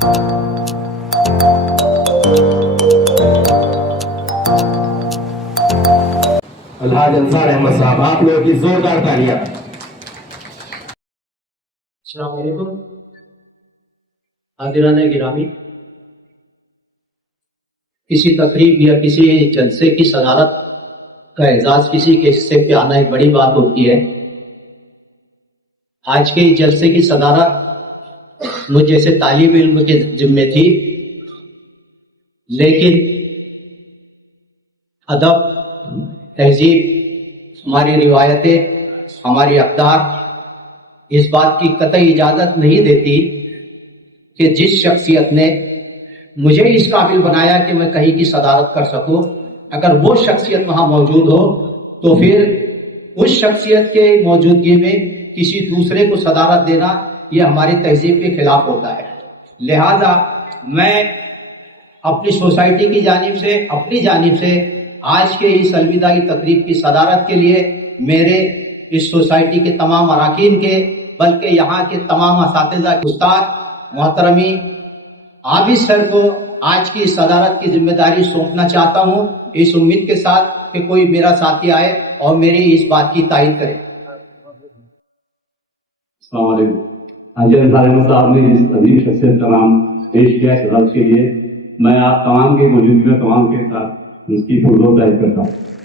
الحاج انصار احمد صاحب، آپ لوگوں کی زوردار تالیاں۔ السلام علیکم حاضران گرامی، کسی تقریب یا کسی جلسے کی صدارت کا اعزاز کسی کے حصے پہ آنا ایک بڑی بات ہوتی ہے۔ آج کے جلسے کی صدارت مجھ جیسے طالب علم کے ذمے تھی، لیکن ادب، تہذیب، ہماری روایتیں، ہماری اقدار اس بات کی قطعی اجازت نہیں دیتی کہ جس شخصیت نے مجھے اس قابل بنایا کہ میں کہیں کی صدارت کر سکوں، اگر وہ شخصیت وہاں موجود ہو تو پھر اس شخصیت کے موجودگی میں کسی دوسرے کو صدارت دینا یہ ہماری تہذیب کے خلاف ہوتا ہے۔ لہذا میں اپنی سوسائٹی کی جانب سے، اپنی جانب سے آج کے اس الوداعی تقریب کی صدارت کے لیے میرے اس سوسائٹی کے تمام اراکین کے، بلکہ یہاں کے تمام اساتذہ، استاد محترمی عابد سر کو آج کی صدارت کی ذمہ داری سونپنا چاہتا ہوں، اس امید کے ساتھ کہ کوئی میرا ساتھی آئے اور میری اس بات کی تائید کرے۔ السلام علیکم۔ حاجی انصار احمد صاحب نے اس عظیم شخصیت کا نام پیش کیا صدارت کے لیے، میں آپ تمام کی موجودگی میں تمام کے ساتھ اس کی پرزور ظاہر کرتا ہوں۔